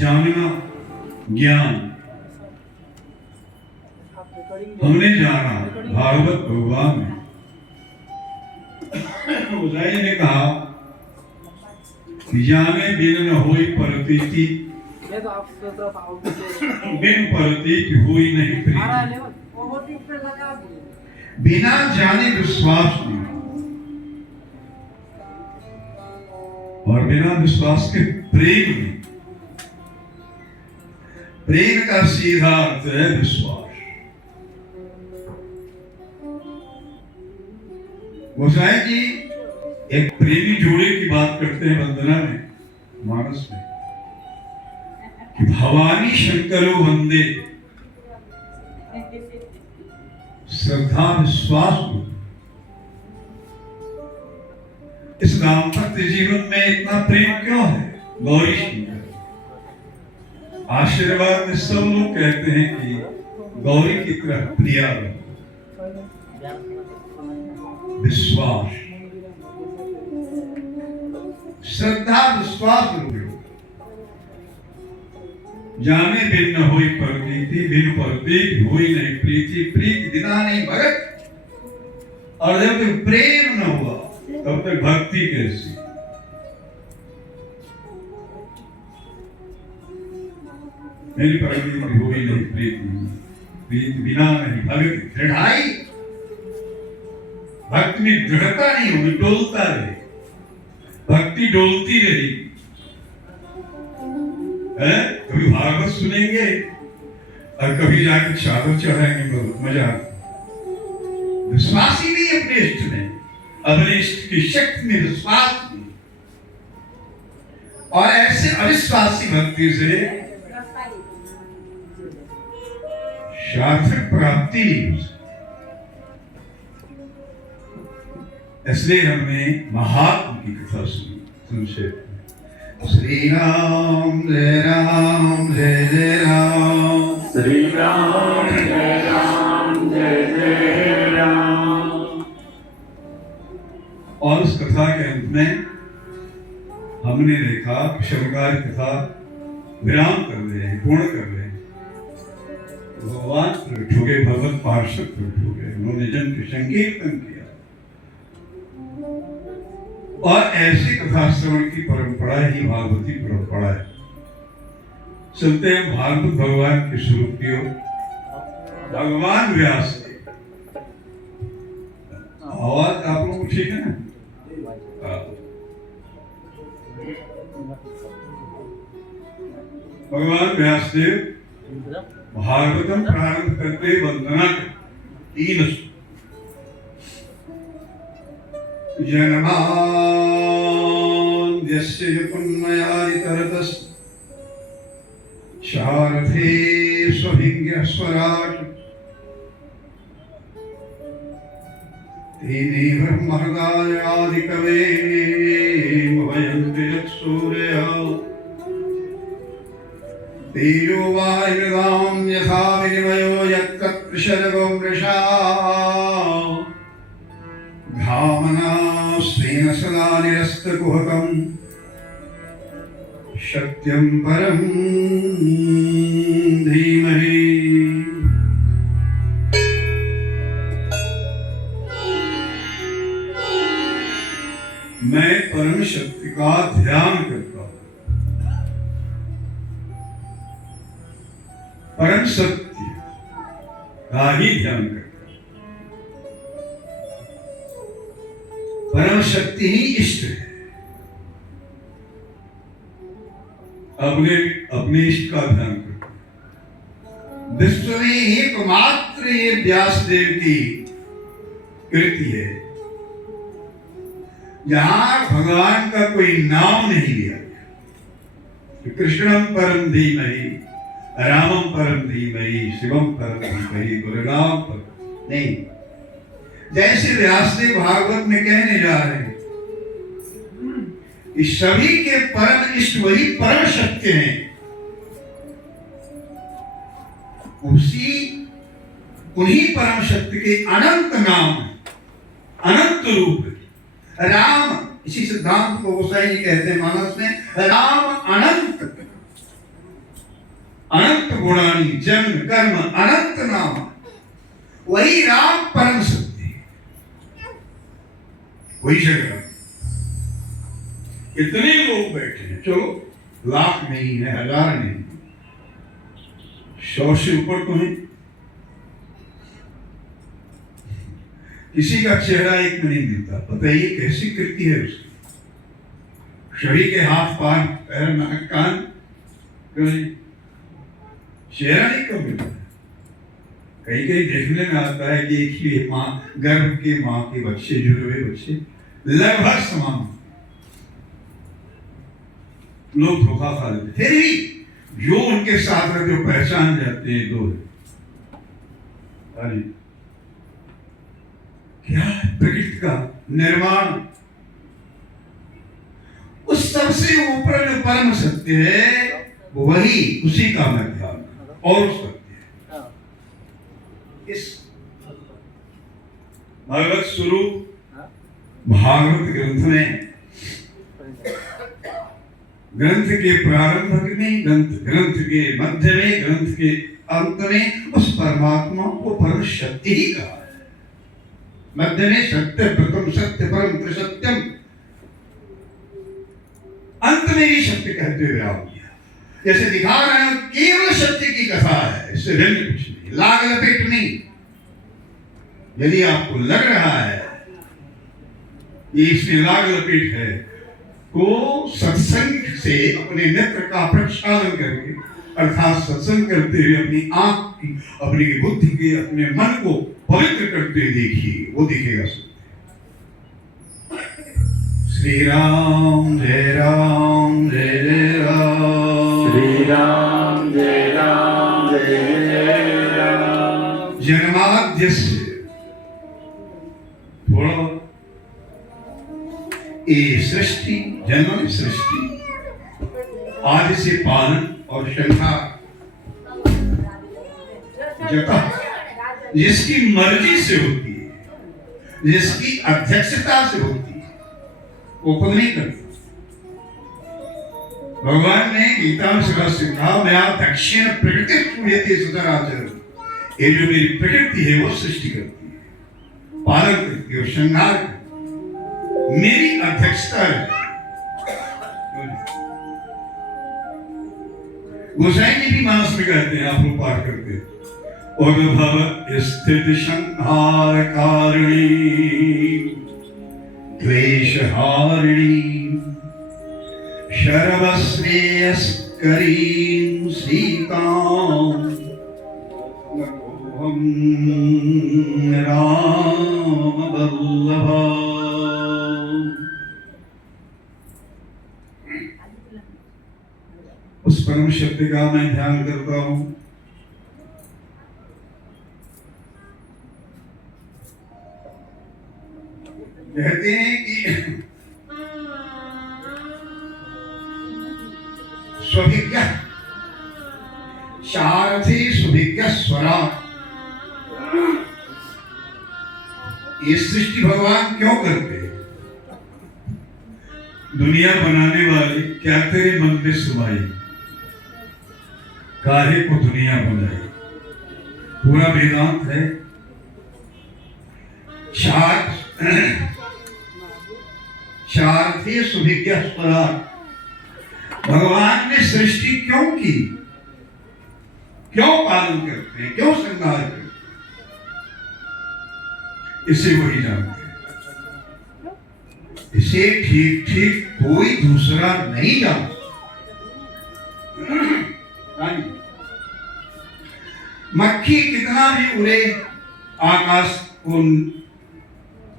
जानना ज्ञान हमने जाना भागवत भगवान में। उदाई ने कहा जाने बिन न होई परतीति, बिन परतीति होई नहीं प्रीति। बिना जाने विश्वास नहीं, और बिना विश्वास के प्रेम नहीं। प्रेम का सीधा अर्थ है विश्वास। गोसाई जी एक प्रेमी जोड़े की बात करते हैं वंदना में, मानस में, कि भवानी शंकरो वंदे, श्रद्धा विश्वास को। इस दाम्पत्य जीवन में इतना प्रेम क्यों है? गौरी शंकर आशीर्वाद में सब लोग कहते हैं कि गौरी की तरह प्रिया विश्वास, श्रद्धा विश्वास रूप। जाने बिन न होई परतीति, बिन परतीति होई नहीं प्रीति। प्रीति बिना नहीं भगत, और जब तक प्रेम न हुआ तब तक भक्ति कैसी? मेरी प्रकृति होई नहीं प्रीति, प्रीति बिना नहीं भगत। दृढ़ाई, भक्ति में दृढ़ता नहीं होगी, डोलता रहे, भक्ति डोलती रही है। कभी भागवत सुनेंगे और कभी जाकर चादर चढ़ाएंगे, बहुत मजा आता। विश्वास ही नहीं अपने इष्ट में, अपने इष्ट की शक्ति में विश्वास नहीं, और ऐसे अविश्वासी भक्ति से सार्थक प्राप्ति नहीं हो सकती। इसलिए हमने महात्मा की कथा सुनी। संक्षेप में श्री राम जय राम जय जय राम, श्री राम जय राम जय जय राम। और उस कथा के अंत में हमने देखा कि शंकर कथा विराम कर रहे हैं, पूर्ण कर रहे हैं। भगवान प्रकट हो गए, भगवत पार्षद प्रकट हो गए, उन्होंने जन के संकीर्तन किया। और ऐसी कथा श्रवण की परंपरा ही भागवती परंपरा है। चलते हैं भागवत भगवान के स्वरूप की ओर। भगवान व्यास के आवाज आप लोग ठीक है ना? भगवान व्यासदेव भागवतम प्रारंभ करते वंदना तीन जनमाद्यस्य युपन्मयादितरतस् शारथे स्वभिज्ञ स्वराट तेने ब्रह्महृदाय आदिकवे भयन्ति यत्सूर्यः तेजो वायुर्दां यथा विनिमयो यत्कत्रिशर्गो मृषा घामना स्वेन सदा निरस्तकुहकं सत्यं परं धीमहि। मैं परम शक्ति का ध्यान करता हूं, परम सत्य का ही ध्यान करता हूं। परम शक्ति ही इष्ट है। अपने अपने इष्ट का ध्यान करता। विश्व में एकमात्र ये व्यासदेव की कृति है जहां भगवान का कोई नाम नहीं लिया गया। कृष्णम परम धीमहि, रामम परम धीमहि, शिवम परम धीमहि, गुरुराम परम नहीं। जैसे व्यासदेव भागवत में कहने जा रहे हैं कि सभी के परम इष्ट वही परम सत्य हैं, उन्हीं परम सत्य के अनंत नाम, अनंत रूप। राम, इसी सिद्धांत को गोसाई जी कहते हैं मानस में, राम अनंत गुणानी जन्म कर्म अनंत नाम, वही राम परम सत्य है, वही जगह। इतने लोग बैठे हैं, चलो लाख नहीं है, हजार नहीं, 100 से ऊपर तो है। किसी का चेहरा एक में नहीं मिलता, बताइए कैसी कृति है उसकी। शरीर के हाथ पांव पैर नाक कान, चेहरा नहीं कब मिलता है। कहीं कहीं देखने में आता है कि एक ही माँ, गर्भ के माँ के बच्चे, जुड़े हुए बच्चे लगभग समान, लोग धोखा खा लेते, फिर भी जो उनके साथ रहते हो पहचान जाते हैं दो। अरे क्या है प्रकृति का निर्माण, उस सबसे ऊपर जो परम सत्य है वही, उसी का मैं ध्यान और सत्य है। इस भागवत स्वरूप भागवत ग्रंथ में, ग्रंथ के प्रारंभ में, ग्रंथ के मध्य में, ग्रंथ के अंत में उस परमात्मा को परम शक्ति ही कहा है। मध्य में सत्य, प्रथम सत्य, परम त्रिसत्यम, अंत में भी सत्य कहते हुए विराम किया। जैसे दिखा रहे हैं केवल सत्य की कथा है, इससे भिन्न कुछ नहीं, लाग लपेट नहीं। यदि आपको लग रहा है कि इसमें लाग लपेट है, तो सत्संग से अपने नेत्र का प्रक्षालन करके, अर्थात सत्संग करते हुए अपनी आंख की, अपनी बुद्धि के, अपने मन को पवित्र करते हुए देखिए, वो दिखेगा सत्य। श्री राम जय राम जय जय राम, श्री राम जय राम जय जय राम। जन्माद्यस्य, थोड़ा ये सृष्टि, जन्म सृष्टि, आदि से पालन और शंका, जगह जिसकी मर्जी से होती है, जिसकी अध्यक्षता से होती है, वो खुद नहीं करता। भगवान ने गीता में कहा, मैं आप दक्षिण प्रकृति पूजते सचराचर, ये जो मेरी प्रकृति है वो सृष्टि करती है, पालन करती है और श्रृंगार करती है, मेरी अध्यक्षता है। गोसाई जी भी मानस में कहते हैं, आप लोग पाठ करते हैं, उद्भव स्थिति संहार कारिणी क्लेश हारिणी सर्वश्रेयस्करीं सीतां नतोऽहं रामवल्लभा। उस परम शब्द का मैं ध्यान करता हूं। कहते हैं कि स्वभिज्ञ सारथी सुभिज्ञ स्वरा, ये सृष्टि भगवान क्यों करते हैं? दुनिया बनाने वाले क्या तेरे मन में समाई, काहे को दुनिया बनाई, पूरा वेदांत है। सारथी सुभिज्ञ स्वरा, भगवान ने सृष्टि क्यों की, क्यों पालन करते हैं, क्यों श्रृंगार करते हैं, इसे वही जानते हैं। इसे ठीक ठीक कोई दूसरा नहीं जानता। मक्खी कितना भी उड़े, आकाश को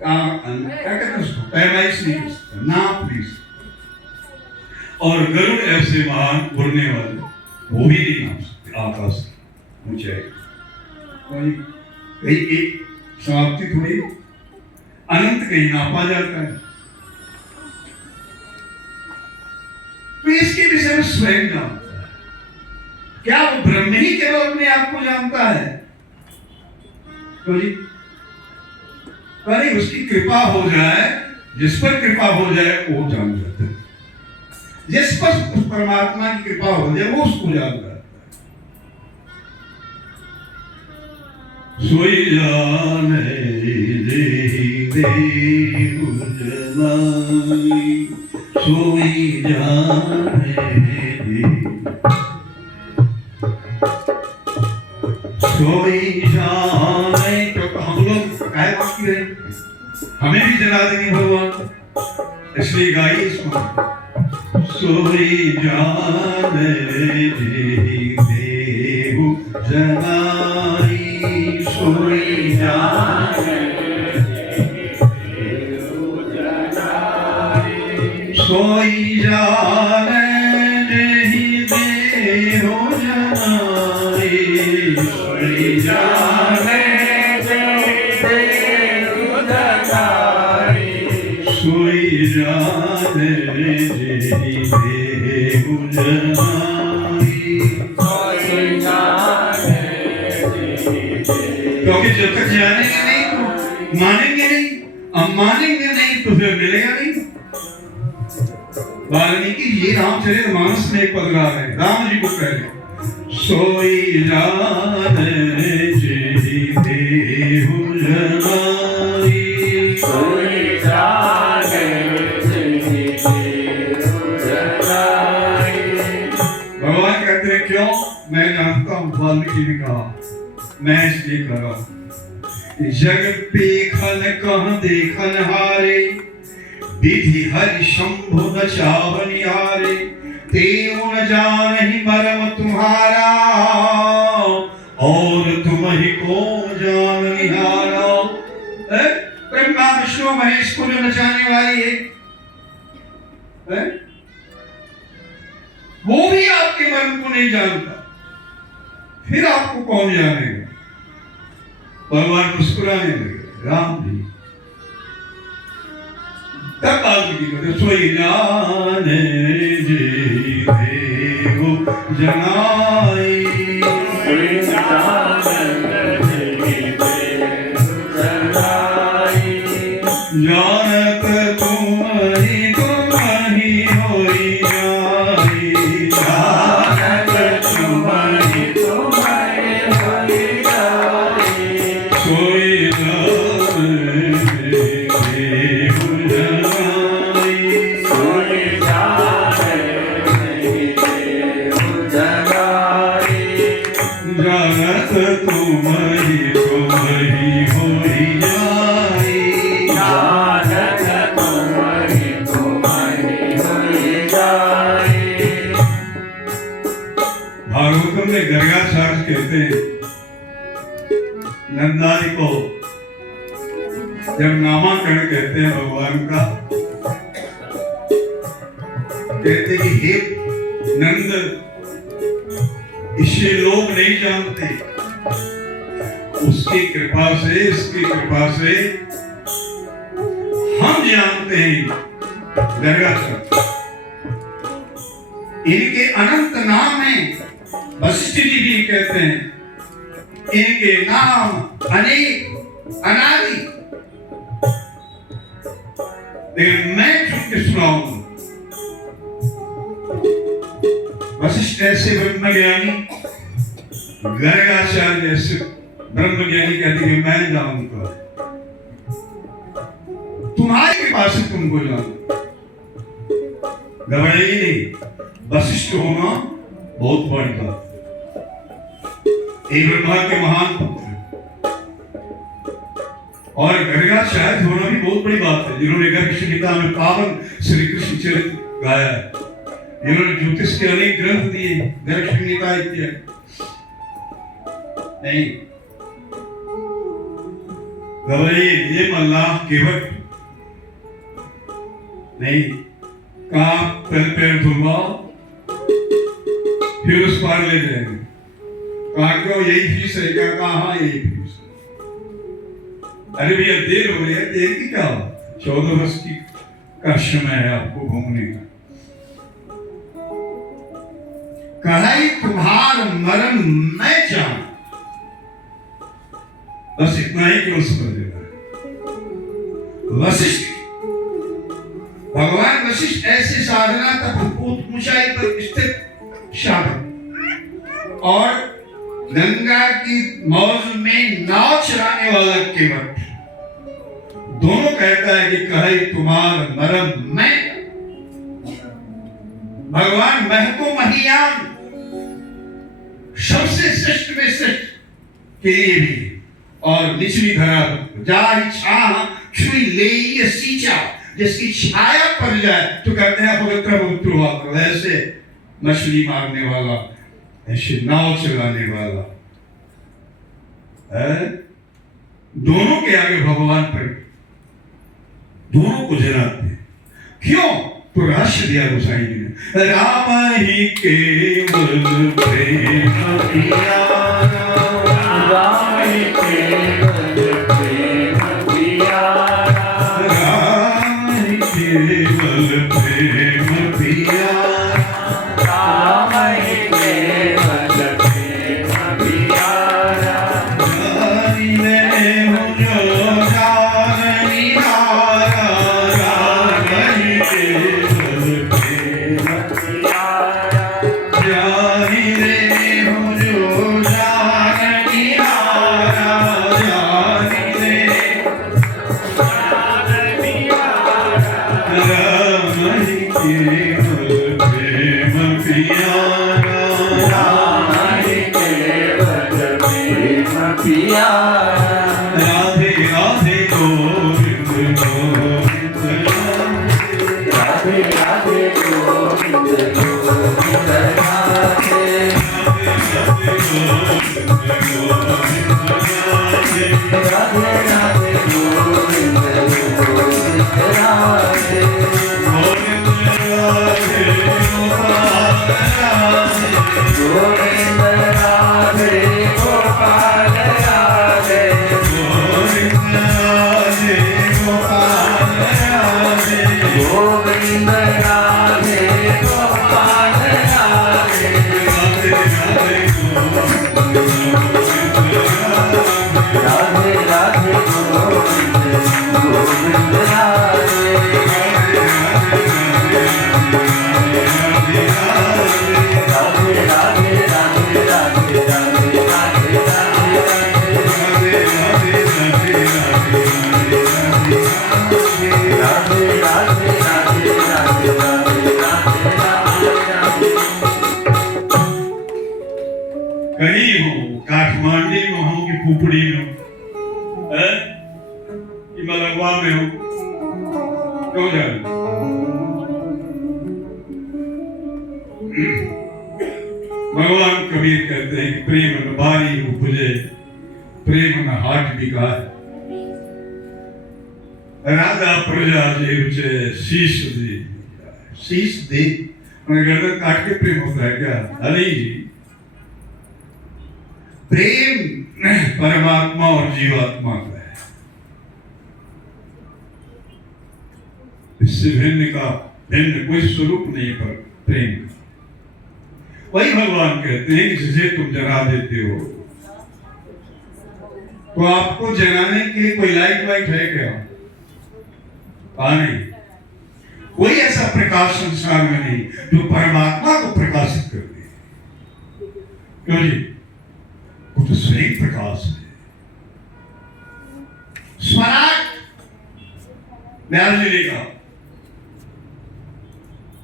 क्या कहते हैं उसको, पैमाइश नहीं कर सकता, नाप नहीं सकता। और गरुड़ ऐसे महान उड़ने वाले, वो भी नहीं नाप सकते आकाश की ऊंचाई। कहीं एक समाप्ति थोड़ी, अनंत कहीं नापा जाता है। तो इसके विषय में स्वयं जानता है। क्या वो ब्रह्म ही केवल अपने आप को जानता है? तो जी अरे उसकी कृपा हो जाए, जिस पर कृपा हो जाए वो जान जाता है। जिस पर उस परमात्मा की कृपा हो जाए वो उसको जान जाता है। सोई जाने जेहि देहु जनाई, सोई जाने सोई जाने। तो हम लोग काय बाकी रहे, हमें भी जला देंगे भगवान, इसलिए गाइए इसको। सोई जाने जेहि देहु जनाई, सोई जाने सोई जाने जेहि देहु जनाई, सोई जाने सोई जाने जेहि देहु जनाई। क्योंकि जब तक जानेंगे नहीं तो मानेंगे नहीं, अब मानेंगे नहीं तो फिर मिलेगा नहीं। वाल्मीकि ये रामचरितमानस में एक पद गा रहे हैं, राम जी को कह रहे, सोई जाने जेहि देहु जनाई, सोई जाने जेहि देहु जनाई। भगवान कहते हैं क्यों? मैं जानता हूँ, वाल्मीकि ने कहा, मैं इसलिए कर रहा हूँ। जग पेखन कह देखन हारे, विधि हरि शंभु न चावनिहारे, तेऊ न जानहि मरम तुम्हारा, और तुम ही को जान निहारा। ब्रह्मा विष्णु महेश को जो नचाने वाली है, वो भी आपके मर्म को नहीं जानता, फिर आपको कौन जानेगा? भगवान मुस्कुराने लगे, राम जी। तब वाल्मीकि कहते, सोई जाने जेहि देहु जनाई, सोई जाने जेहि देहु जनाई। जानत तुम ही होई जाई, जानत तुम ही होई जाई। सोई जाने देहु जनाई, सोई जाने जेहि देहु जनाई। जानत तुम ही होई जाई, जानत तुम ही होई जाई। भागवतम में गर्गाचार्य कहते हैं, नंदादि को जब नामाकरण कहते हैं भगवान का, कहते कि हे नंद, इसे लोग नहीं जानते, उसकी कृपा से, इसकी कृपा से हम जानते हैं। गर्गाचार्य इनके अनंत नाम हैं, वशिष्ठ जी भी कहते हैं इनके नाम अनेक अनादि, लेकिन मैं झूठ के सुनाऊंगा। वशिष्ठ ऐसे ब्रह्मज्ञानी, गर्गाचार्य जैसे ब्रह्मज्ञानी कहते कि मैं जानूंगा, तुम्हारी कृपा से तुमको जानूंगा। घबराइए नहीं, वशिष्ठ होना बहुत बड़ी बात, एक ब्रह्मा के महान पुत्र, और गर्गाचार्य होना भी बहुत बड़ी बात है, जिन्होंने गर्ग संहिता में पावन श्री कृष्ण चरित्र गाया है, जिन्होंने ज्योतिष के अनेक ग्रंथ दिए, गर्ग संहिता इत्यादि। नहीं घबराइए, ये मल्लाह केवट नहीं, कहा पैर धुलवाओ फिर उस पार ले जाएंगे। कहा क्यों, यही फीस है क्या? कहा हाँ यही फीस। अरे भैया देर हो रही है, देर की क्या बात, 14 वर्ष की का समय है आपको घूमने का। कहाई तुम्हार मरम मैं जान, बस इतना ही क्यों समझ लेना है। वशिष्ठ, भगवान वशिष्ठ ऐसे साधना तक ऊंचाई पर स्थित साधक, और गंगा की मौज में नाव चलाने वाला केवट दोनों कहता है कि कहे तुम्हार मरम मैं। भगवान महको महियान सबसे श्रेष्ठ में श्रेष्ठ के लिए भी और निचली धरा जारी छा छुई ले ये सींचा जिसकी छाया पड़ जाए तो कहते हैं पवित्र पवित्र हुआ करो। ऐसे मछली मारने वाला, ऐसे नाव चलाने वाला है। दोनों के आगे भगवान पर दोनों को जलाते हैं। क्यों? तो रहस्य दिया गोसाई जी ने, राम ही केवल प्रेम पिया, राम ही केवल प्रेम पिया, राम ही केवल प्रेम पिया, राम ही केवल प्रेम पिया, जानी ले मुझो जानी हारा, राम ही केवल प्रेम पिया, जानी ले मुझो जानी हारा, जानी ले राम ही केवल प्रेम पियारा, राम ही केवल प्रेम पिया, राधे राधे गोविंद गोविंद राधे राधे गोविंद गोविंद राधे, राधे राधे गोविंद गोविंद राधे, गोविंद राधे गोपाल राधे, गोविंद राधे गोपाल राधे, राधे राधे गोविंद गोविंद राधे, राधे राधे राधे राधे राधे राधे राधे राधे राधे राधे कहीं हो, काठमांडी में हो कि पुपड़ी में हो, है? कि मलंगवा में हो, क्यों जाए? भगवान कबीर कहते हैं कि प्रेम न बारी उपजे, प्रेम न हाट बिकाए, राधा प्रजा जीव चे शीश दे, शीश दे उन्हें गर्दन काट के प्रेम होता है क्या? अरे जी, प्रेम परमात्मा और जीवात्मा का है, इससे भिन्न कोई स्वरूप नहीं पर प्रेम। वही भगवान कहते हैं कि जिसे तुम जला देते हो तो आपको जलाने के लिए कोई लाइट है क्या? नहीं, कोई ऐसा प्रकाश संसार में नहीं जो परमात्मा को प्रकाशित कर दे। क्यों जी? वो तो स्वयं प्रकाश है। स्वराट व्यास जी ने कहा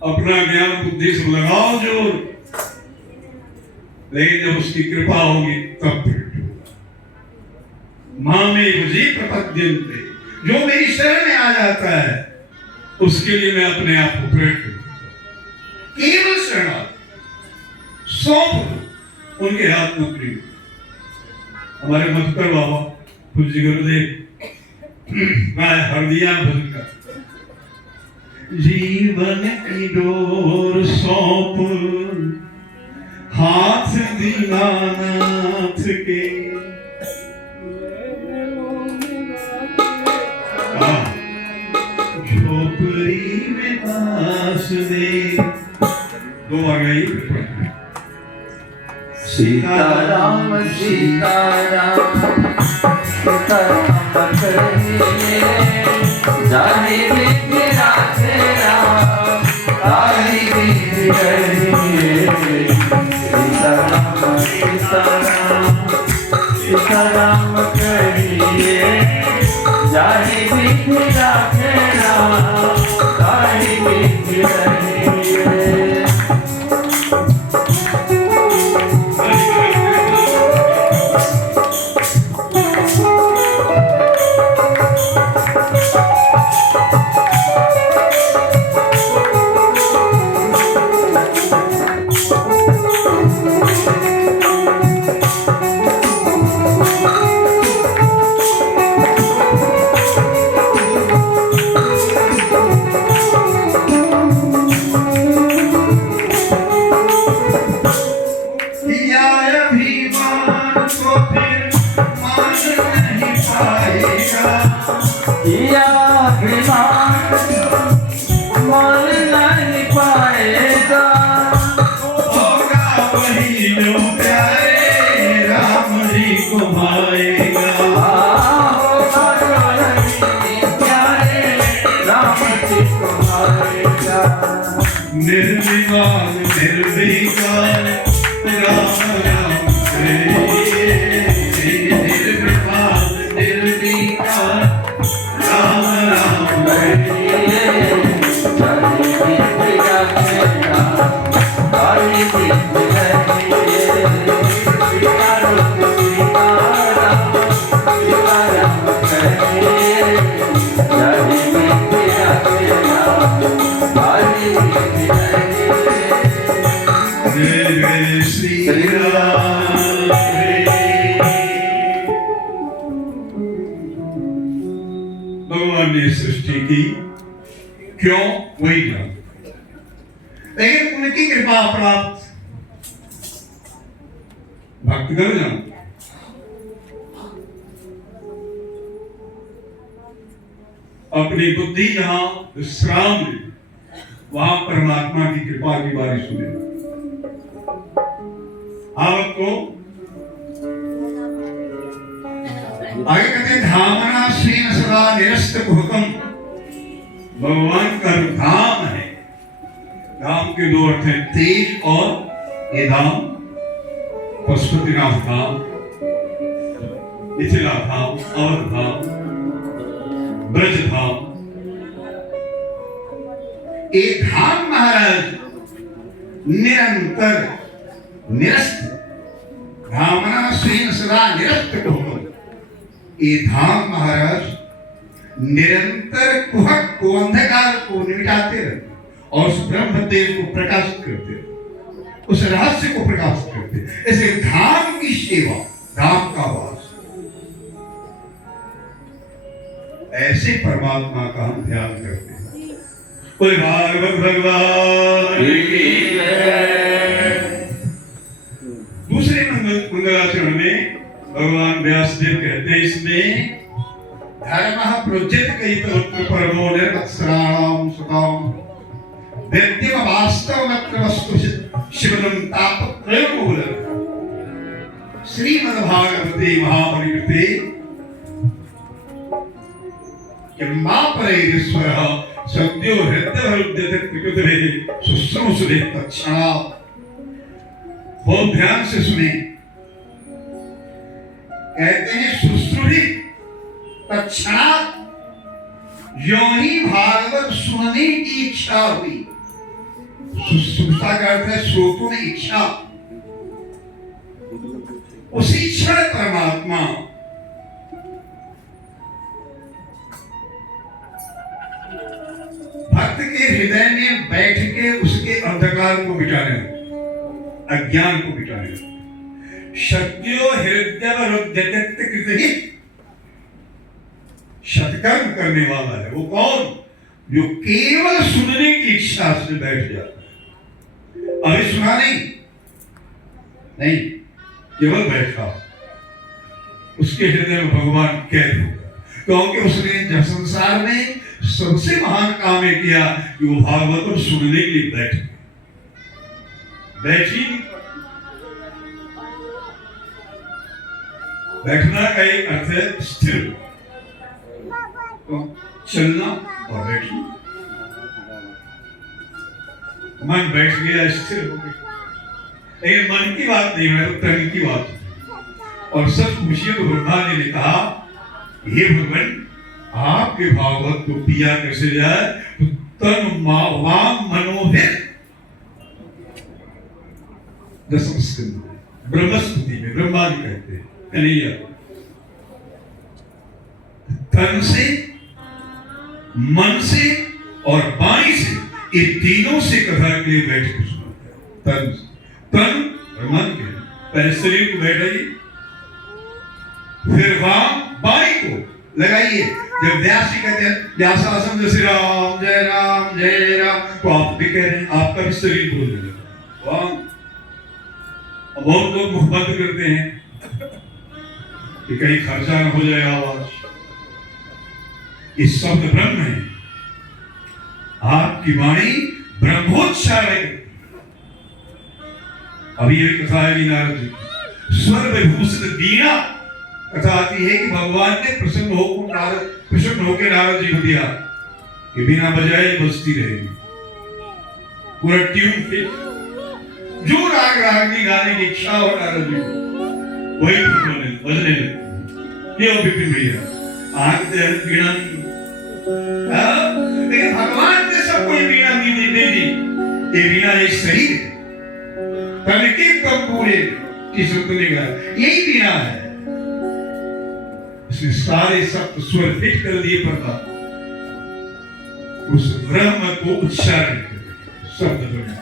अपना ज्ञान बुद्धि से लगाओ जोर, लेकिन जब उसकी कृपा होगी तब प्रकट होगा। मामे मुझे प्रपद्यन्ते, जो मेरी शरण में आ जाता है उसके लिए मैं अपने आप को प्रकट करूंगा। केवल शरणार्थ सौंप उनके हाथ में प्रिय। हमारे मधुकर बाबा पूज्य गुरुदेव हरदिया भजन का, जीवन की डोर सौंप हाथ दीनानाथ के, झोपड़ी में दास दे। दो आ गई। सीताराम सीताराम सीताराम कहिए, जाने विधि राधे राम, तारी विधि कहिए, सीताराम सीताराम सीताराम कहिए जाहि विधि राखे राम ताहि विधि रहिए। निर्विकार निर्विकार राम राम निर्विकार निर्विकार राम राम भगवान ने सृष्टि की क्यों वही जान, लेकिन उनकी कृपा प्राप्त भक्तगण जान। अपनी बुद्धि जहां विश्राम ले वहां परमात्मा की कृपा की बारिश सुने। आपको आगे कहते धामना श्रीन सदा निरस्त भूतम, भगवान का धाम है। धाम के दो अर्थ है, तेज और ये धाम पशुपतिनाथ धाम, मिथिला धाम, अवध धाम, ब्रज धाम। एक धाम महाराज निरंतर निरस्त, धामना श्रीन सदा निरस्त भूतम। ये धाम महाराज निरंतर कुहक को, अंधकार को मिटाते रहते और उस ब्रह्म तेज को प्रकाशित करते, उस रहस्य को प्रकाशित करते। ऐसे धाम की सेवा, धाम का वास, ऐसे परमात्मा का हम ध्यान करते हैं। कोई भागवत भगवान दूसरे मंगलाचरण में भगवान व्यासदेव कहते हैं, इसमें धर्म प्रोज्यत कई तत्र परमो निर्वत्सराणाम सुताम वेद्यम वास्तव मत्र वस्तु शिवनम तापत्रयम बहुलम। श्रीमद् भागवते महापरिकृते किम्मा परैरीश्वरः सत्यो हृदयहृद्यते त्रिकृतरे शुश्रूषुरे तत्क्षणात्। बहुत ध्यान से सुने, कहते हैं शुश्रूषि तत्क्षणात्, यों ही भागवत सुनने की इच्छा हुई। शुश्रूषा का अर्थ है श्रोतों ने इच्छा, उसी क्षण परमात्मा भक्त के हृदय में बैठ के उसके अंधकार को मिटाने, अज्ञान को मिटाने। सत्यो हृदय सत्कर्म करने वाला है वो कौन? जो केवल सुनने की इच्छा से बैठ जाता है। अभी सुना नहीं, केवल बैठा, उसके हृदय में भगवान कैद हो गया, क्योंकि उसने जब संसार में सबसे महान काम है किया कि वो भागवत और सुनने के लिए बैठी। बैठना का एक अर्थ है स्थिर, तो चलना और बैठना। मन बैठ गया, स्थिर हो गया। लेकिन मन की बात नहीं, मैं तो तन की बात। और सब पूछिए तो ब्रह्मा जी ने कहा, हे भगवान, आपके भागवत को पिया कैसे जाए? तो तन वाम मनोहित दसम स्कंद में ब्रह्मस्तुति में ब्रह्मा जी कहते हैं, कन्हैया तन से, मन से और वाणी से, ये तीनों से कथा के लिए बैठ के सुनाते हैं। तन और मन के पहले शरीर को बैठाइए, फिर वाम वाणी को लगाइए। जब व्यास जी कहते हैं व्यासासन जय श्री राम जय राम जय राम, तो आप भी कह रहे हैं, आपका भी शरीर बोल रहे हैं वाम। बहुत लोग मुंह बंद करते हैं कि कहीं खर्चा न हो जाए आवाज। इस शब्द ब्रह्म है, आपकी वाणी ब्रह्मोच्चार है। अभी ये कथा है नारद जी, स्वर विभूषित वीणा कथा आती है कि भगवान ने प्रसन्न होकर नारद जी को दिया कि बिना बजाए बजती रहेगी, पूरा ट्यून पे जो राग रागनी गाने की इच्छा हो नारद जी को वही बजने लगे। ये विपिन भैया आंख से वीणा नहीं, लेकिन भगवान ने सबको ये वीणा दे दी। ये वीणा एक शरीर है, तन के कम पूरे की सुनने का यही वीणा है। इसमें सारे सप्त स्वर फिट कर दिए पड़ता, उस ब्रह्म को उच्चारण कर शब्द बने।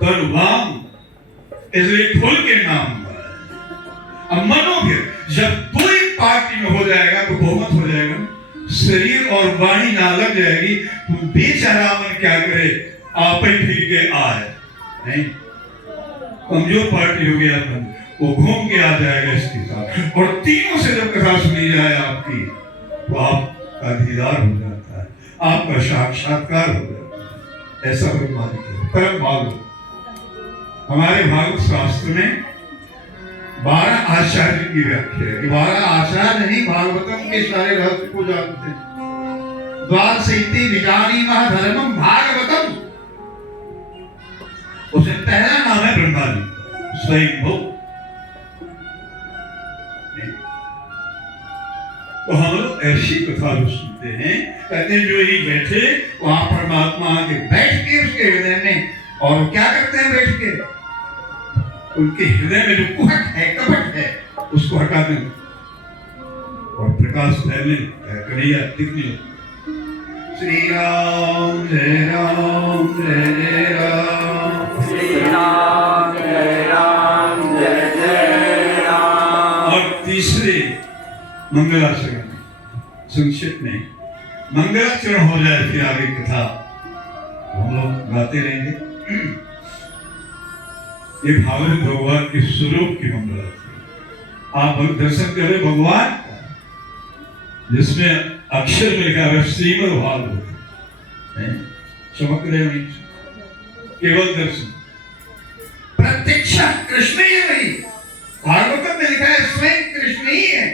तन वाम इसलिए खुल के नाम है। अब मनो फिर जब पूरी पार्टी में हो जाएगा तो बहुमत हो जाएगा, शरीर और वाणी ना लग जाएगी तो बेचारा मन क्या करे, आप ही फिर के आए नहीं, कमजोर पार्टी हो गया अपन, वो घूम के आ जाएगा इसके साथ। और तीनों से जब कथा सुनी जाए आपकी तो आपका दीदार हो जाता है, आपका साक्षात्कार हो जाता है। ऐसा ब्रह्मा जी कहते हैं। परम भागवत, हमारे भागवत शास्त्र में 12 आचार्य की व्याख्या है। 12 आचार्य नहीं भागवतम के सारे रहस्य को जानते हैं। द्वार से विजानी धर्मम भागवतम, उसे पहला नाम है ब्रह्मा जी स्वयं भो। तो हम लोग ऐसी कथा जो सुनते हैं, कहते हैं जो ही बैठे वहां परमात्मा आके बैठ के उसके हृदय में, और क्या करते हैं बैठ के, उनके हृदय में जो कुहक है, कपट है, उसको हटा दें और प्रकाश फैलने कन्हैया दिखने लगता। श्री राम जय राम जय जय राम, श्री राम जय राम जय जय राम। और तीसरे मंगलाचरण संक्षिप्त में मंगलाचरण हो जाए, फिर आगे कथा हम लोग गाते रहेंगे। ये भागवत भगवान के स्वरूप की मंगलाचरण आप दर्शन करें भगवान जिसमें अक्षर में लिखा है श्रीमद् भागवत, चमक रहे नहीं, केवल दर्शन प्रत्यक्ष कृष्ण ही है। वही भागवत में लिखा है स्वयं कृष्ण ही है।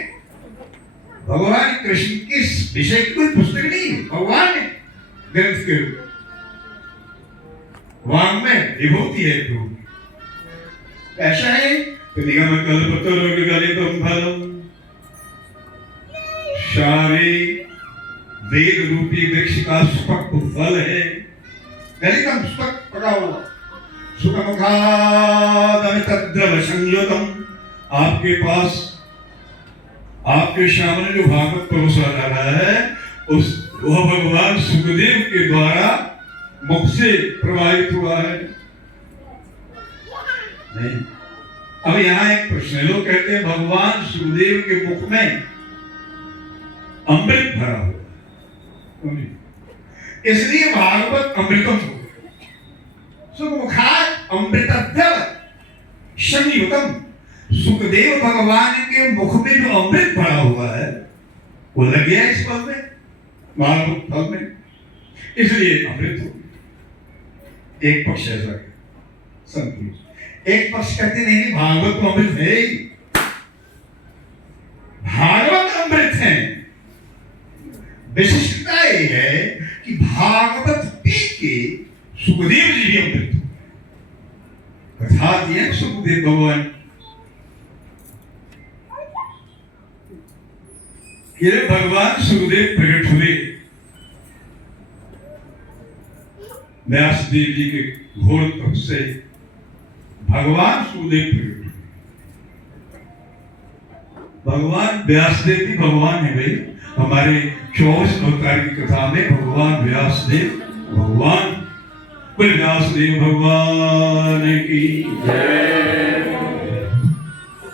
भगवान कृष्ण के विषय की कोई पुस्तक नहीं है, भगवान ने ग्रंथ के रूप वांग में विभूति है प्रभु। ऐसा है तो निगम कल्पतरु गलितम फलम, सारे वेद रूपी वृक्ष का सुपक्व फल है। गलितम सुपक पका हुआ, सुखमुखादमितद्रव संयुतम, आपके पास आपके सामने जो भागवत परोसा जा रहा है उस वह भगवान सुखदेव के द्वारा मुख से प्रवाहित हुआ है। नहीं, अब यहाँ एक प्रश्न, लोग कहते हैं भगवान सुखदेव के मुख में अमृत भरा हुआ, इसलिए भागवत अमृतम हो गया। सुखमुखात् अमृतद्रव संयुतम, सुखदेव भगवान के मुख में जो अमृत भरा हुआ है वो लग गया इस फल में, भागवत फल में, इसलिए अमृत हो गया। एक पक्ष ऐसा संतुष्ट, एक पक्ष कहते नहीं भागवत तो अमृत है ही, भागवत अमृत है। विशिष्टता यह है कि भागवत पी के सुखदेव जी भी अमृत हो। कथा दी है सुखदेव भगवान, ये भगवान सुखदेव प्रकट हुए व्यासदेव जी के घोर तप से भगवान सुखदेव प्रकट हुए। भगवान व्यासदेव भी भगवान है भाई। हमारे 24 अवतार की कथा में भगवान व्यासदेव भगवान, बोले व्यासदेव भगवान की जय।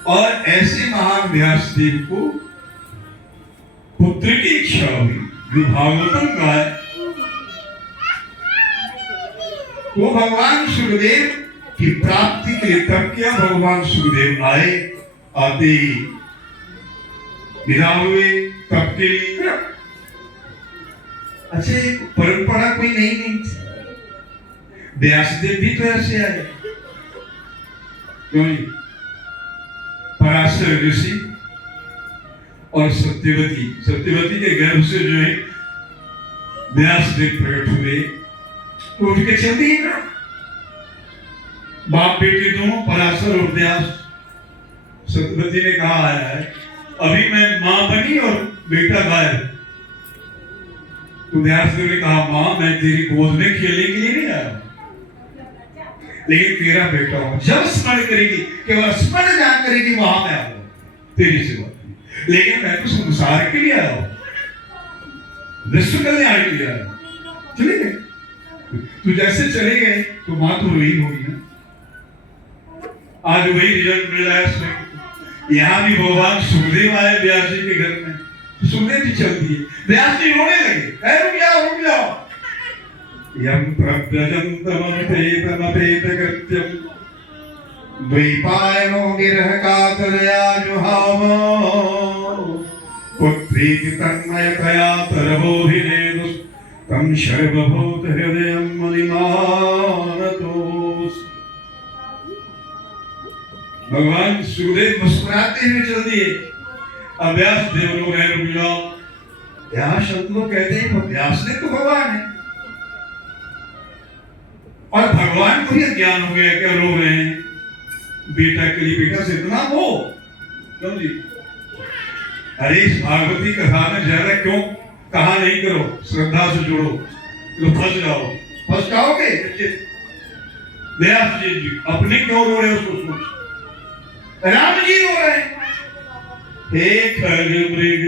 और ऐसे महान व्यासदेव को पुत्र की इच्छा हुई जो भागवतम गाय, वो भगवान सुखदेव की प्राप्ति के लिए तब किया। भगवान सुखदेव आए, आते विदा हुए तब के लिए। अच्छा, परंपरा कोई नहीं थी। व्यासदेव भी तो ऐसे आए, क्यों नहीं? पराशर ऋषि और सत्यवती के गर्भ से जो है व्यासदेव प्रकट हुए, तो उठ के चल दिए ना। बाप बेटे दोनों, पराशर और व्यास। सत्यवती ने कहा आया है, अभी मैं मां बनी और बेटा गायब। तो व्यासदेव ने कहा, मां मैं तेरी गोद में खेलने के लिए नहीं आया, लेकिन तेरा बेटा हूं। जब स्मरण करेगी, केवल स्मरण जान करेगी, वहां मैं आऊंगा तेरी सेवा। लेकिन मैं तो संसार के लिए आया हूं, विश्व कल्याण के लिए आया हूं। चले गए तो जैसे चले गए तो मां तो वही होगी ना। आज वही रिजल्ट मिल रहा है इसमें। यहाँ भी भगवान सुखदेव आए व्यास जी के घर में, सुखदेव जी चल दिए, व्यास जी रोने लगे, रुक जाओ रुक जाओ। यम प्रव्रजन्तमपेत कृत्यम द्वैपायनो विरह कातरया जुहावो पुत्रीति तन्मयतया तरवोभिनेदुस् तम सर्वभूत हृदयं मणिमानतोस्। भगवान सुखदेव मुस्कुराते हुए चल दिए। अब व्यासदेव लोग हैं, रुक जाओ। यहाँ शब्द लोग कहते हैं व्यासदेव तो भगवान है, और भगवान को भी ज्ञान हो गया क्या रो रहे हैं बेटा के लिए। बेटा से इतना हो क्यों जी? अरे इस भागवती कथा में ज्यादा क्यों कहा नहीं करो, श्रद्धा से जुड़ो, तो फंस जाओगे। व्यास जी अपने क्यों रो रहे हो उसको सोच। राम जी रो रहे हैं, हे खग मृग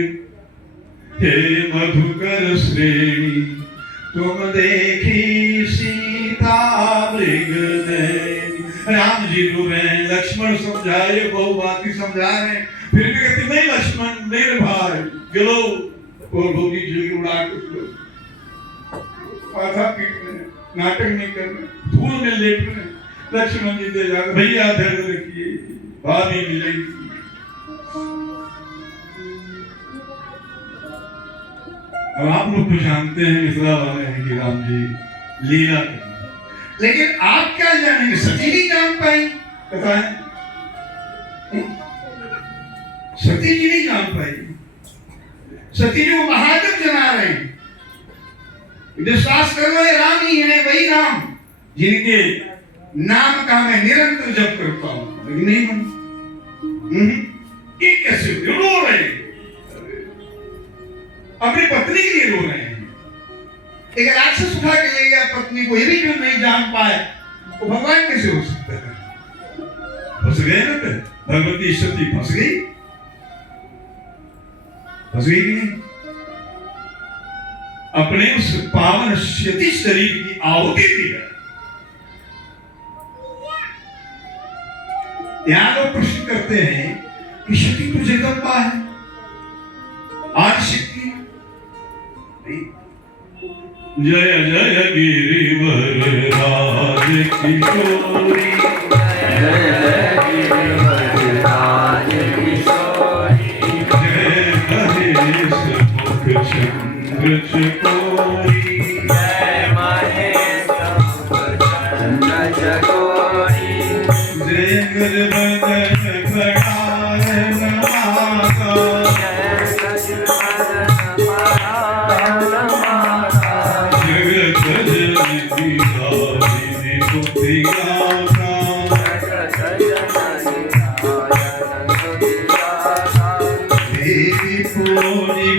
हे मधुकर श्रेणी तुम देखी सीता मृग नैनी। राम जी रो रहे हैं, लक्ष्मण समझाए, बहु बाती समझा रहे हैं, फिर भी कहते नहीं लक्ष्मण मेरे भाई चलो, और भोगी जी उड़ा कुछ माथा पीट रहे, नाटक नहीं कर रहे, धूल में लेट रहे। लक्ष्मण जी दे जाकर भैया धैर्य रखिए, भाभी मिलेगी। अब आप लोग तो जानते हैं मिथिला वाले हैं कि राम जी लीला करते, लेकिन आप क्या जानेंगे? सती नहीं जान पाई कथा है, सती जी नहीं जान पाई। सती जी को महादेव जना रहे हैं, विश्वास करो ये राम ही है, वही राम जिनके नाम का मैं निरंतर जप करता हूं। लेकिन नहीं, ये कैसे रो रहे हैं? अपनी पत्नी के लिए रो रहे हैं। एक राक्षस उठा के ले गया पत्नी को, ये भी जो नहीं जान पाए वो भगवान कैसे हो सकता है? फंस गए ना, भगवती सती फंस गई कि नहीं? अपने उस पावन सती शरीर की आहुति दी है। यहां लोग प्रश्न करते हैं कि सती तो जगदम्बा है, आज शक्ति जय जय गिरिवर राज किशोरी, जय जय गिरिवर राज किशोरी, जय महेश मुख चंद्र चकोरी, जय महेश मुख चंद्र चकोरी, जय गुरुवदन घटायन माता, जय सचिवदन परायण माता, जगत जननी दारिणी बुद्धिदाता, जगत जननी दारिणी बुद्धिदाता, देवी पूजिका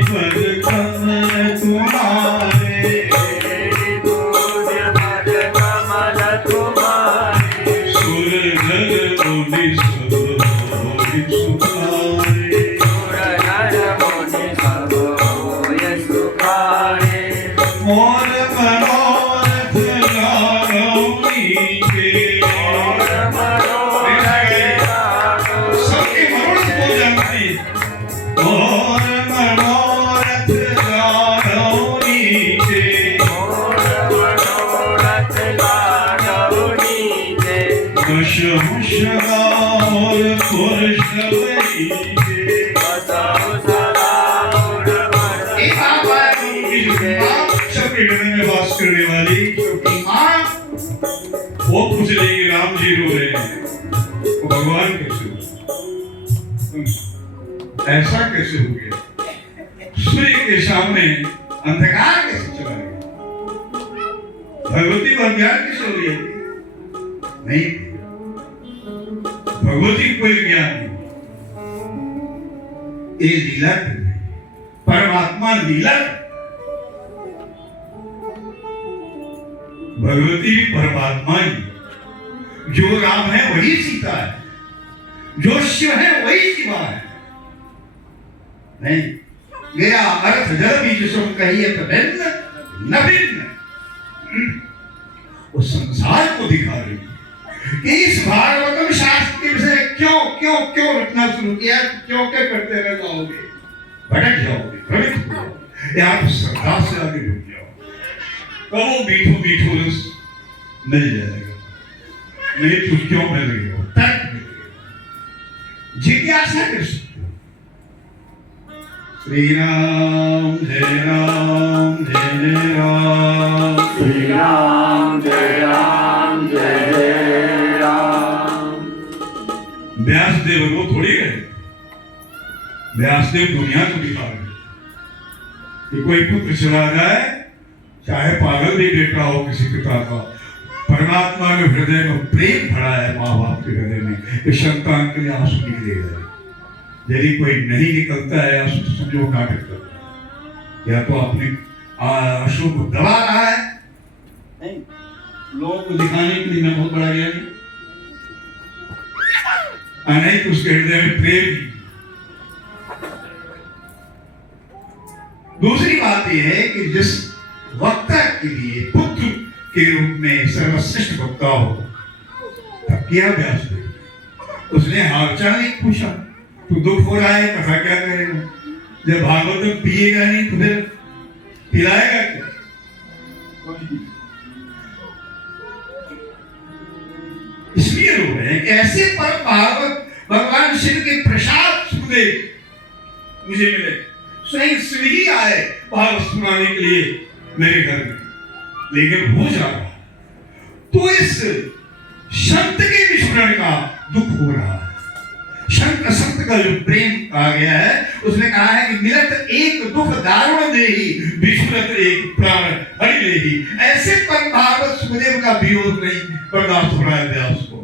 मुनि सब होय सुखाए मोर मनोरथ लालौनी के सबके मनोरथ हो जाती मोर मनोरथ लालौनी के मुशरा और पुरशवई के सबके हृदय में वास करने वाली छोटी माँ वो पूछ लेगी राम जी रो रहे हैं तो भगवान कैसे हो ऐसा कैसे हो गया सूर्य के सामने अंधकार कैसे चला गया भगवती को ज्ञान कैसे हो गया नहीं भगवती कोई ज्ञान नहीं ये लीला परमात्मा लीला भगवती परमात्मा ही जो राम है वही सीता है जो शिव है वही शिवा है नहीं मेरा अर्थ जल बीज सुन कहिए तो भिन्न न भिन्न वो संसार को दिखा रही कि इस भागवतम शास्त्र के विषय क्यों क्यों क्यों रखना शुरू किया क्यों क्या करते रह जाओगे भटक जाओगे भ्रमित हो जाओगे या आप श्रद्धा से आगे झुक जाओ कहो मीठो मीठो रस मिल जाएगा नहीं तो क्यों मिल लगेगा तर्क मिलेगा जिज्ञासा कर सकते हो श्री राम जय राम जय जय राम श्री राम जय राम जय जय राम व्यासदेव वो थोड़ी गए व्यासदेव दुनिया को दिखा रहे कि कोई पुत्र चला जाए चाहे पागल भी बेटा हो किसी पिता का परमात्मा के हृदय में प्रेम भरा है माँ बाप के हृदय में कि संतान के लिए आंसू निकलेगा यदि कोई नहीं निकलता है आंसू तो समझो नाटक करता है या तो अपने आंसू को दबा रहा है नहीं लोगों को दिखाने के लिए मैं बहुत बड़ा ज्ञानी नहीं तो उसके हृदय में प्रेम। दूसरी बात यह है कि जिस वक्ता के लिए पुत्र के रूप में सर्वश्रेष्ठ वक्ता हो तब किया व्यासदेव उसने हालचाल नहीं पूछा तू दुख हो रहा है कथा क्या करेगा जब भागवत पिएगा नहीं तो फिर पिलाएगा क्या इसलिए रो रहे हैं कि ऐसे पर भागवत भगवान शिव के प्रसाद सुखदेव मुझे मिले स्वयं शिव ही आए भागवत सुनाने के लिए मेरे घर में लेकिन हो जा रहा तो इस संत के विस्मरण का दुख हो रहा है संत संत का जो प्रेम आ गया है उसने कहा है कि मिलत एक दुख दारुण देही विस्मृत एक प्राण हरि लेही ऐसे पर भागवत सुखदेव का वियोग नहीं बर्दाश्त हो रहा है व्यास को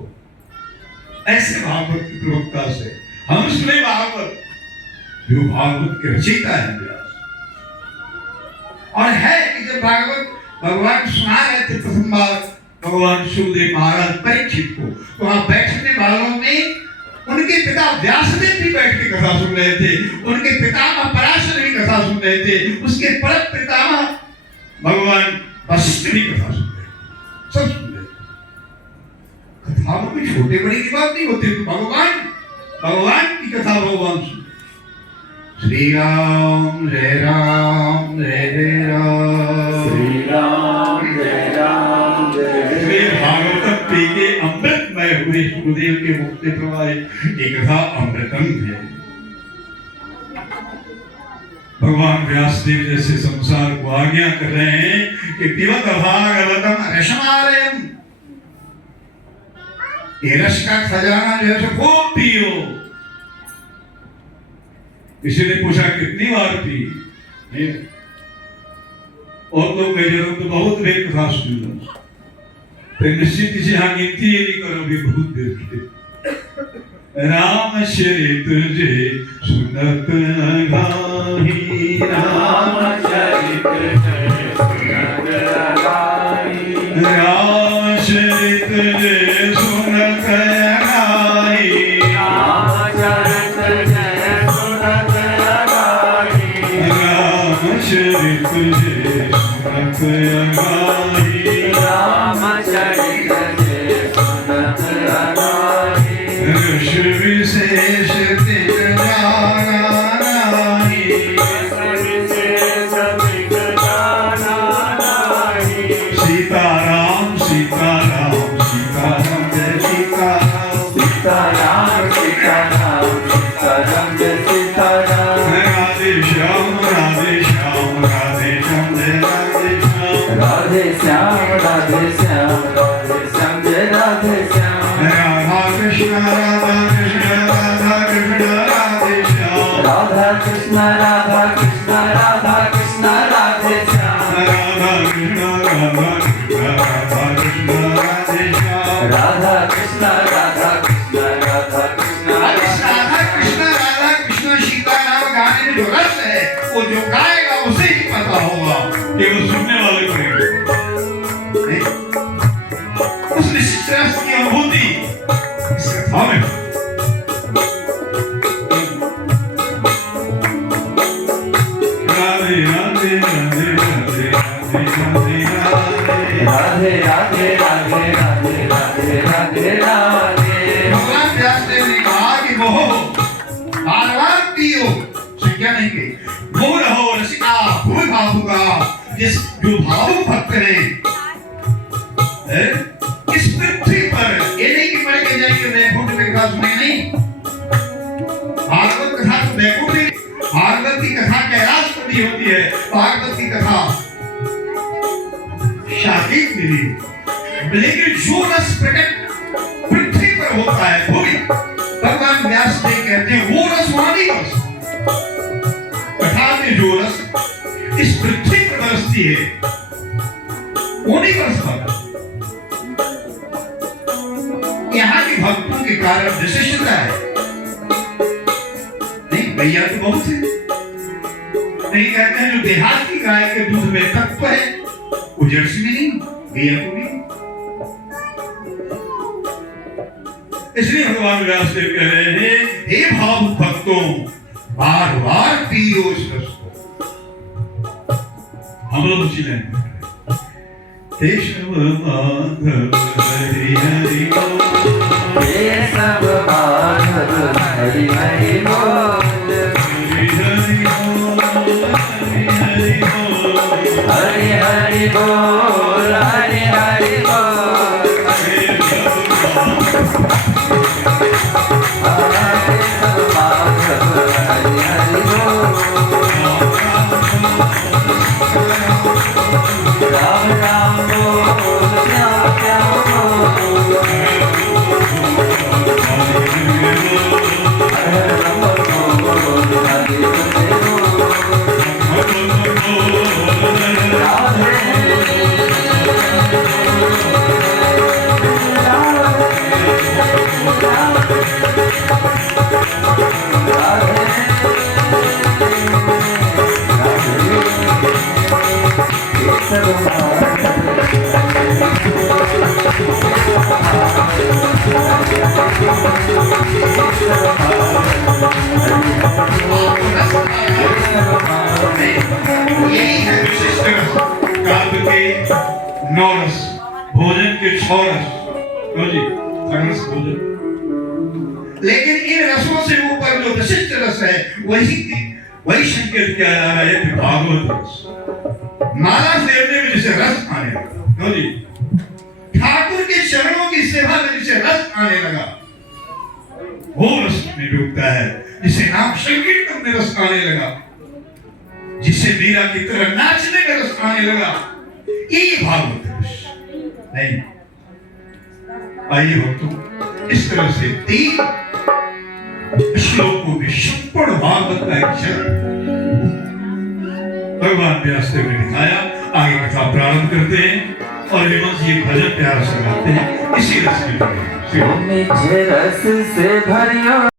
ऐसे भागवत की प्रवक्ता से हम सुने भागवत जो भागवत के रचयिता है व्यास और है कि जब भागवत भगवान सुना रहे थे प्रथम बार भगवान सुखदेव महाराज परीक्षित को तो वहां बैठने वालों में उनके पिता व्यासदेव भी बैठ के कथा सुन रहे थे उनके पितामह पराशर भी कथा सुन रहे थे उसके परम पितामह भगवान वशिष्ठ भी कथा सुन रहे सब सुन रहे कथाओं में छोटे बड़े की बात नहीं होती तो भगवान की कथा भगवान सुन श्री राम जय राम जय जय राम श्री राम जय राम जय जय भागवत पी के अमृतमय हुए सुखदेव के मुख से प्रवाहित एक कथा अमृतम है भगवान व्यासदेव जैसे संसार को आज्ञा कर रहे हैं कि पिबत भागवतम रसमालयम ये रस का खजाना जो है खूब पियो किसी ने पूछा कितनी बार पी और लोग तो बहुत देर कथा सुन लो तो निश्चित इसे यहाँ गिनती ये नहीं करो भी बहुत देर की राम चरित जे सुनत गाही राम चरित जय सुनत गाही राम चरित जे सुनत गाही सीताराम सीताराम सीताराम जय सीताराम राधे श्याम राधे श्याम राधे श्याम जय राधे श्याम राधे श्याम राधे श्याम राधे श्याम जय राधे श्याम राधा कृष्ण राधा कृष्ण राधा कृष्ण राधे श्याम राधा कृष्ण राधा कृष्ण राधा कृष्ण राधे श्याम राधा कृष्ण राधा कृष्ण राधा कृष्ण राधे श्याम राधा कृष्ण राधा कृष्ण राधा कृष्ण अब इस राधा कृष्ण सीताराम गाने में जो रस है वो जो गाएगा उसे ही पता होगा कि वो सुनने वाले को नहीं। उस निश्चित रस की अनुभूति इस कथा में राधे राधे राधे राधे राधे राधे राधे राधे राधे राधे राधे राधे राधे भगवान व्यास देव ने कहा कि मोह बार बार पियो संज्ञा नहीं की मोह रहो रसिका भूल भावुका जिस जो भावुक भक्त है इस पृथ्वी पर ये नहीं कि मर के जाएंगे वैकुंठ में कथा सुने नहीं भागवत कथा तो वैकुंठ में भागवत की कथा कैलाश पर भी होती है भागवत की कथा शारीरिक मिली लेकिन जो रस प्रकट पृथ्वी पर होता है भूमि भगवान व्यास देव कहते हैं वो रस वहां नहीं बरसता कथा में जो रस इस पृथ्वी पर बरसती है वो नहीं बरस पाता यहाँ के भक्तों के कारण विशिष्टता है नहीं भैया तो बहुत है नहीं कहते हैं जो देहात की गाय के दूध में तत्व है वो जर्सी में नहीं भैया को नहीं। इसलिए भगवान व्यास देव कह रहे हैं हे भावुक भक्तों बार बार पियो इस रस को। हम लोग उसी लाइन में केशव माधव हरि हरि बोल केशव माधव हरि हरि बोल हरि हरि बोल हरि हरि बोल हरि हरि बोल केशव माधव हरि हरि बोल राम राम बोल श्याम श्याम बोल हरे राम बोल राधे राधे बोल राधे यही है विशिष्ट रस काव्य के नौ रस भोजन के 6 रस लो जी रस भोजन लेकिन इन रसों से ऊपर जो विशिष्ट रस है वही संकेत किया जा रहा है कि भागवत रस माला फेरने में जिसे रस आने लगा लो जी ठाकुर के चरणों की सेवा में जिसे रस आने लगा वो रस में डूबता है जिसे नाम संकीर्तन में रस आने लगा जिसे मीरा की तरह नाचने में रस आने लगा ये भागवत रस नहीं। आइए भक्तों इस तरह से 3 श्लोकों में संपूर्ण भागवत का एक चरण भगवान व्यास देव ने दिखाया। आगे कथा प्रारंभ करते हैं और विमंश ये भजन प्यारा से गाते हैं इसी रस में मीठे रस से भरियो